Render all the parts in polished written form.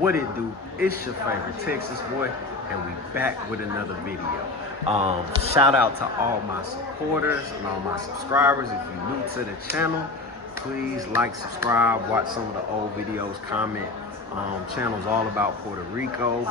What it do? It's your favorite Texas boy, and we back with another video. Shout out to all my supporters and all my subscribers. If you're new to the channel, please like, subscribe, watch some of the old videos, comment. Channel's all about Puerto Rico,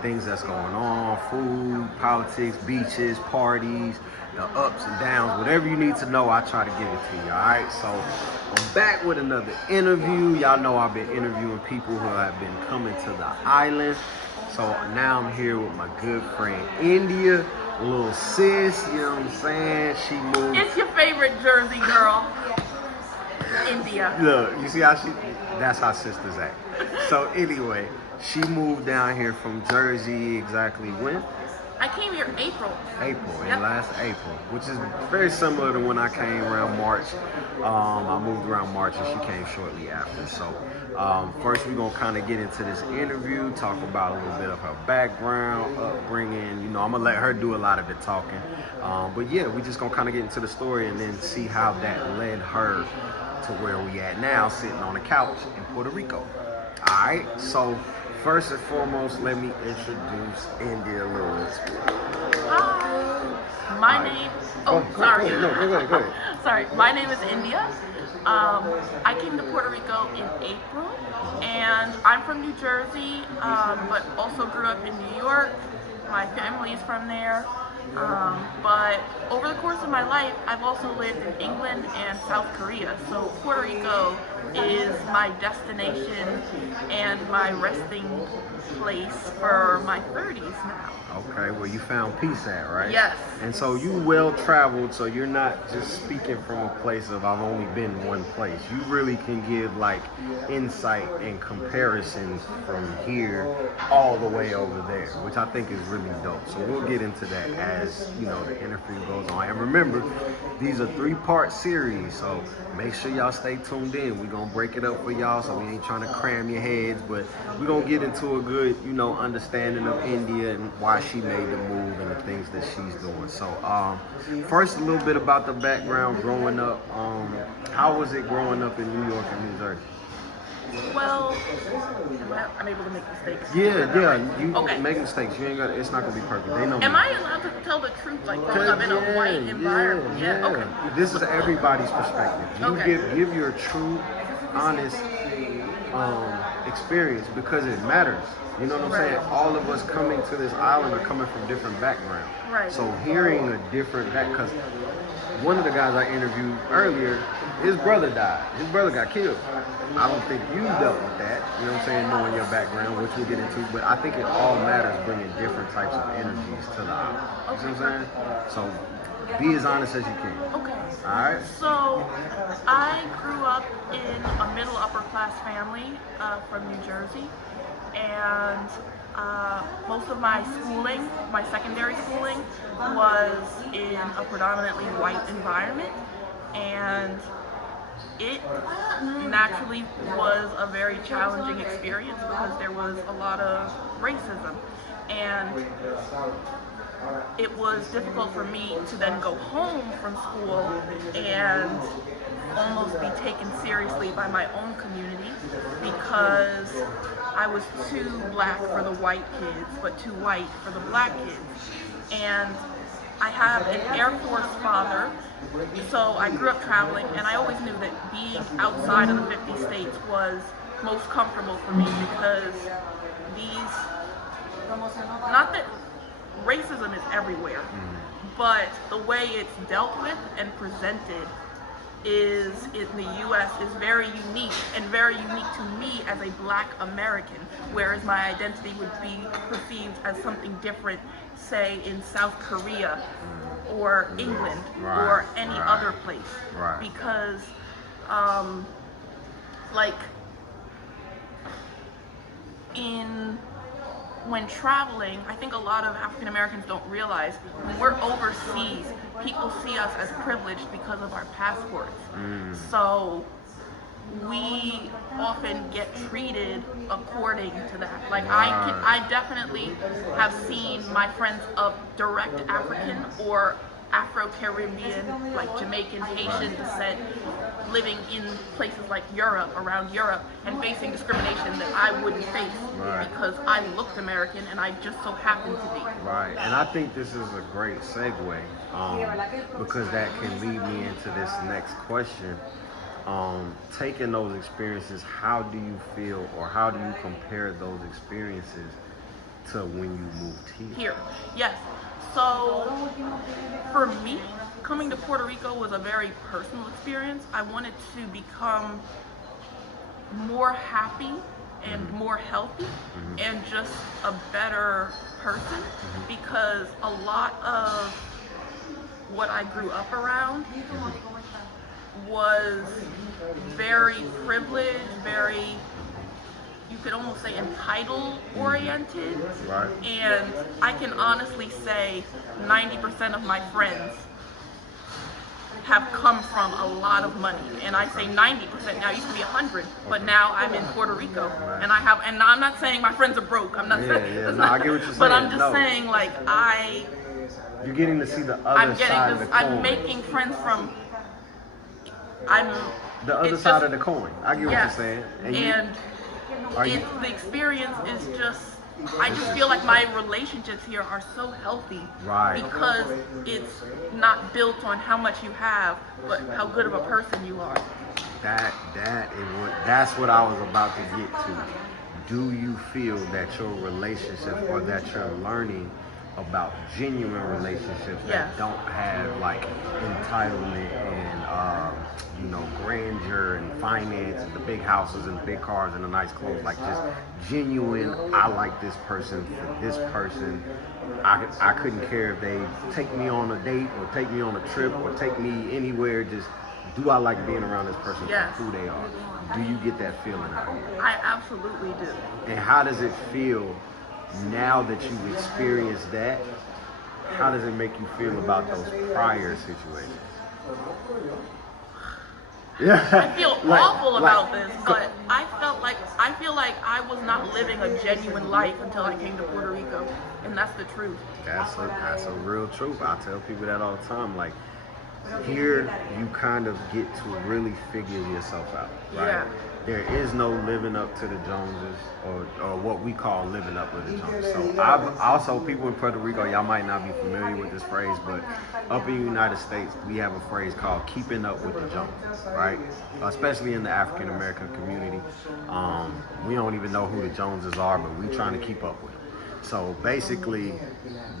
things that's going on, food, politics, beaches, parties, the ups and downs, whatever you need to know, I try to give it to you, all right? So I'm back with another interview. Y'all know I've been interviewing people who have been coming to the island. So now I'm here with my good friend India, little sis, you know what I'm saying? She moved. It's your favorite Jersey girl, India. Look, you see how that's how sisters act. So anyway, she moved down here from Jersey exactly when? I came here April. In last April, which is very similar to when I came around March. I moved around March and she came shortly after. So first we're gonna kind of get into this interview, talk about a little bit of her background, upbringing. You know, I'm gonna let her do a lot of the talking. But yeah, we just gonna kind of get into the story and then see how that led her to where we at now, sitting on the couch in Puerto Rico. All right, so first and foremost, let me introduce India Lewis. Hi. My name. Oh, sorry. Go ahead. Sorry. My name is India. I came to Puerto Rico in April, and I'm from New Jersey, but also grew up in New York. My family is from there. But over the course of my life, I've also lived in England and South Korea. So Puerto Rico is my destination and my resting place for my 30s now. Okay, well you found peace at, right? Yes. And so you well traveled, so you're not just speaking from a place of I've only been one place. You really can give like insight and comparisons from here all the way over there, which I think is really dope. So we'll get into that as you know the interview goes on. And remember, these are 3-part series, so make sure y'all stay tuned in. We're gonna break it up for y'all, so we ain't trying to cram your heads, but we're gonna get into a good, you know, understanding of India and why she made the move and the things that she's doing. So first, a little bit about the background growing up. How was it growing up in New York and New Jersey? Well, I'm able to make mistakes. Yeah. You okay. Make mistakes. You ain't got. It's not gonna be perfect. They know. Am I allowed to tell the truth, like growing up in a white environment? Yeah. Okay. This is everybody's perspective. You give your true, honest experience because it matters. You know what I'm saying? All of us coming to this island are coming from different backgrounds. Right. So hearing a different because one of the guys I interviewed earlier, his brother died. His brother got killed. I don't think you dealt with that, you know what I'm saying, knowing your background, which we'll get into, but I think it all matters bringing different types of energies to the island. You know what I'm saying? So be as honest as you can. Okay. All right? So I grew up in a middle upper class family from New Jersey, and most of my schooling, my secondary schooling, was in a predominantly white environment, and it naturally was a very challenging experience because there was a lot of racism, and it was difficult for me to then go home from school and almost be taken seriously by my own community because I was too black for the white kids, but too white for the black kids. And I have an Air Force father, so I grew up traveling, and I always knew that being outside of the 50 states was most comfortable for me because not that racism is everywhere, but the way it's dealt with and presented is in the U.S. is very unique and very unique to me as a black American, whereas my identity would be perceived as something different, say in South Korea or England or any other place. Because like when traveling, I think a lot of African Americans don't realize when we're overseas, people see us as privileged because of our passports. So we often get treated according to that. Like I definitely have seen my friends of direct African or Afro-Caribbean, like Jamaican, Haitian descent, living in places like Europe, around Europe, and facing discrimination that I wouldn't face because I looked American and I just so happened to be. Right, and I think this is a great segue because that can lead me into this next question. Taking those experiences, how do you feel, or how do you compare those experiences to when you moved here? Here, yes. So, for me, coming to Puerto Rico was a very personal experience. I wanted to become more happy and more healthy and just a better person because a lot of what I grew up around was very privileged, very, you could almost say, entitled oriented. Right. And I can honestly say 90% of my friends have come from a lot of money, and I say 90%. Now it used to be 100, but now I'm in Puerto Rico, and and I'm not saying my friends are broke. I'm not saying. Yeah. No, I get what you're saying. But I'm just saying, like, you're getting to see the other side of the coin. I'm making friends from. The other side of the coin. I get what you're saying. The experience is just. I just feel like my relationships here are so healthy because it's not built on how much you have, but how good of a person you are. That's what I was about to get to. Do you feel that your relationships, or that you're learning about genuine relationships that don't have like entitlement and grandeur and finance and the big houses and the big cars and the nice clothes, like just genuine, I like this person for this person. I couldn't care if they take me on a date or take me on a trip or take me anywhere, just do I like being around this person for who they are? Do you get that feeling out here? I absolutely do. And how does it feel now that you've experienced that? How does it make you feel about those prior situations? I feel awful about this, but I feel like I was not living a genuine life until I came to Puerto Rico, and that's the truth. That's a real truth. I tell people that all the time. Like, here you kind of get to really figure yourself out, right? Yeah. There is no living up to the Joneses, or what we call living up with the Joneses. So I've also, people in Puerto Rico, y'all might not be familiar with this phrase, but up in the United States, we have a phrase called keeping up with the Joneses, right? Especially in the African American community. We don't even know who the Joneses are, but we trying to keep up with them. So basically,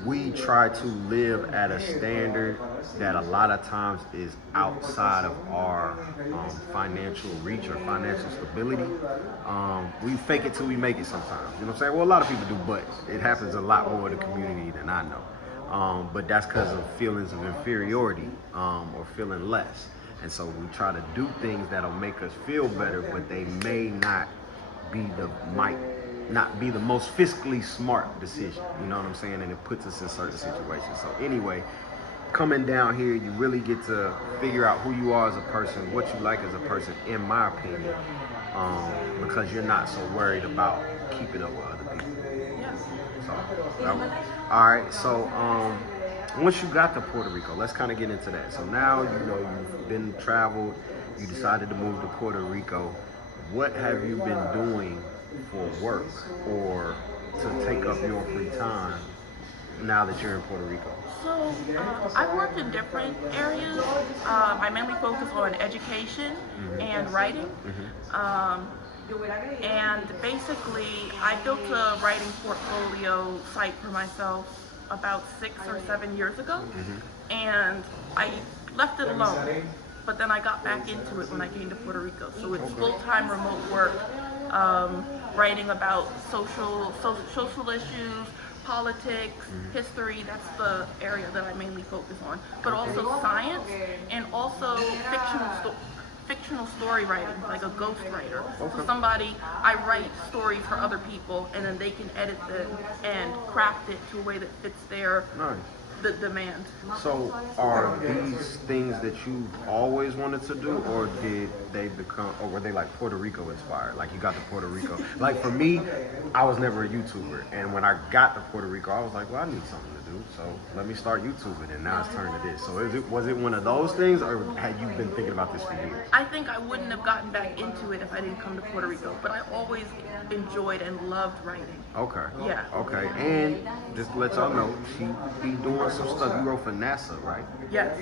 we try to live at a standard that a lot of times is outside of our financial reach or financial stability. We fake it till we make it sometimes. You know what I'm saying? Well, a lot of people do, but it happens a lot more in the community than I know. But that's because of feelings of inferiority or feeling less. And so we try to do things that'll make us feel better, but they may not be the most fiscally smart decision, you know what I'm saying? And it puts us in certain situations. So anyway, coming down here, you really get to figure out who you are as a person, what you like as a person, in my opinion, because you're not so worried about keeping up with other people. So, all right, so once you got to Puerto Rico, let's kind of get into that. So now, you've been traveled, you decided to move to Puerto Rico. What have you been doing for work or to take up your free time now that you're in Puerto Rico? So I've worked in different areas. I mainly focus on education and writing. And basically, I built a writing portfolio site for myself about 6 or 7 years ago, and I left it alone. But then I got back into it when I came to Puerto Rico. So it's full-time remote work, writing about social issues, politics, history. That's the area that I mainly focus on. But also science and also fictional story writing, like a ghostwriter. So I write stories for other people, and then they can edit them and craft it to a way that fits their the demand. So are these things that you always wanted to do, or were they like Puerto Rico inspired? Like you got to Puerto Rico. Like for me, I was never a YouTuber, and when I got to Puerto Rico, I was like, well, I need something to do. do, so let me start YouTubing, and now it's turned to this. So was it one of those things, or had you been thinking about this for years? I think I wouldn't have gotten back into it if I didn't come to Puerto Rico, but I always enjoyed and loved writing. Okay. Yeah. Okay, and just to let y'all know, she be doing some stuff. You wrote for NASA, right? Yes.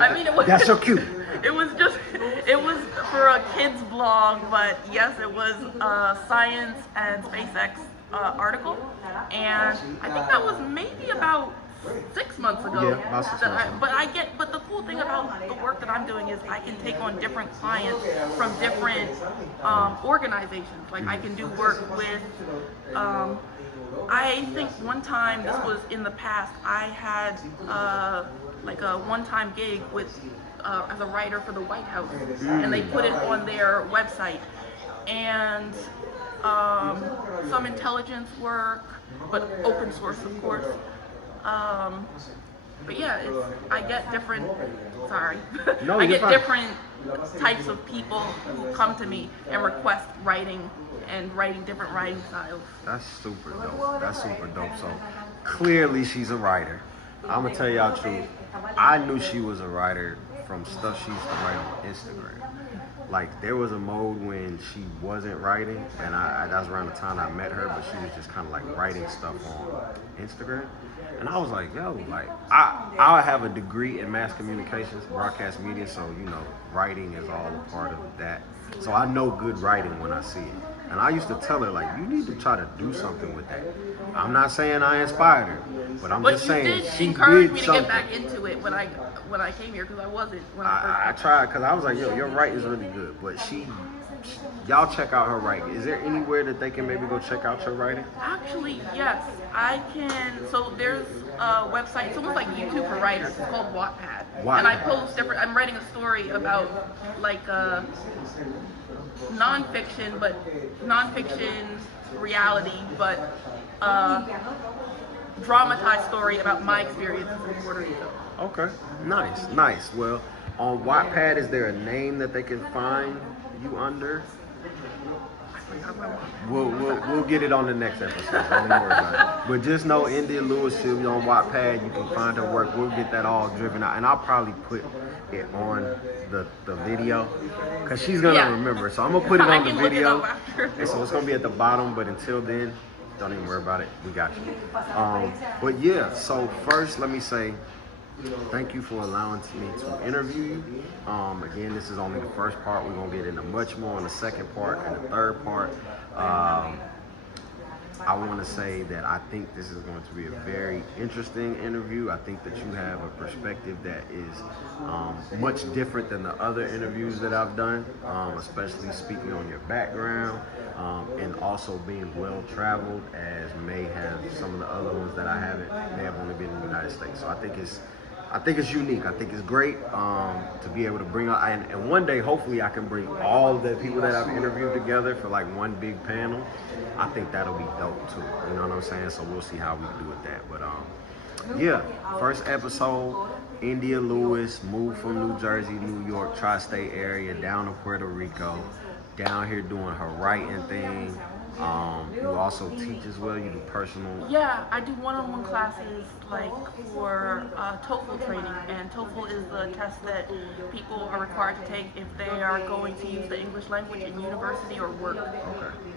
I mean, it was. That's so cute. It was for a kid's blog, but yes, it was a science and SpaceX article, and I think that was maybe about 6 months ago. Yeah, about 6 months ago. But the cool thing about the work that I'm doing is I can take on different clients from different organizations. Like I can do work with. I think one time, this was in the past, I had like a one-time gig with as a writer for the White House, and they put it on their website, and some intelligence work, but open source, of course. But yeah, I get different. Sorry, No, I you're get fine. different types of people who come to me and request writing and writing different writing styles. That's super dope. That's super dope. So clearly she's a writer. I'm gonna tell y'all the truth. I knew she was a writer from stuff she used to write on Instagram. Like there was a mode when she wasn't writing, and that was around the time I met her, but she was just kind of like writing stuff on Instagram. And I was like, yo, like I have a degree in mass communications, broadcast media, so you know, writing is all a part of that. So I know good writing when I see it. And I used to tell her, like, you need to try to do something with that. I'm not saying I inspired her, but I'm just saying she encourage did me to something. get back into it when I came here, because I wasn't when I first tried, because I was like, yo, your writing is really good. But y'all check out her writing. Is there anywhere that they can maybe go check out your writing? Actually, yes, I can. So there's a website. It's almost like YouTube for writers. It's called Wattpad. And I post different. I'm writing a story about like nonfiction reality, but dramatized story about my experiences in Puerto Rico. Okay, nice. Well, on Wattpad, is there a name that they can find you under? We'll get it on the next episode. Don't even worry about it. But just know India Lewis should be on Wattpad. You can find her work. We'll get that all driven out, and I'll probably put it on the video because she's gonna remember. So I'm gonna put it on the video, and so it's gonna be at the bottom. But until then, don't even worry about it. We got you. But yeah. So first, let me say thank you for allowing me to interview you. Again, this is only the first part. We're gonna get into much more in the second part and the third part. I want to say that I think this is going to be a very interesting interview. I think that you have a perspective that is much different than the other interviews that I've done, especially speaking on your background and also being well-traveled, as may have some of the other ones that I haven't, may have only been in the United States. So I think it's unique. I think it's great to be able to bring out, and one day, hopefully, I can bring all the people that I've interviewed together for like one big panel. I think that'll be dope too. You know what I'm saying? So we'll see how we do with that. But yeah, first episode, India Lewis moved from New Jersey, New York, tri-state area, down to Puerto Rico, down here doing her writing thing. You also teach as well. You do personal. Yeah, I do one-on-one classes like for TOEFL training, and TOEFL is the test that people are required to take if they are going to use the English language in university or work.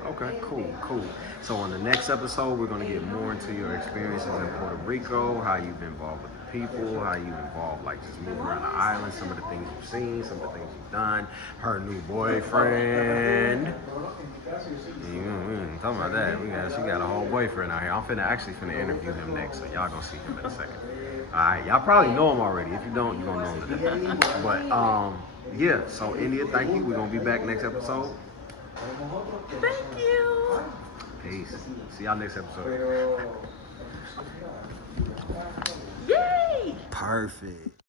Okay, cool. So on the next episode, we're gonna get more into your experiences in Puerto Rico, how you've been involved with the people, how you involved like just moving around the island, some of the things you've seen, some of the things you've done, her new boyfriend. Talking about that, she got a whole boyfriend out here. I'm actually finna interview him next, so y'all gonna see him in a second. Alright, y'all probably know him already. If you don't, you're gonna know him today. But yeah, so India, thank you. We're gonna be back next episode. Thank you. Peace. See y'all next episode. Yay! Perfect.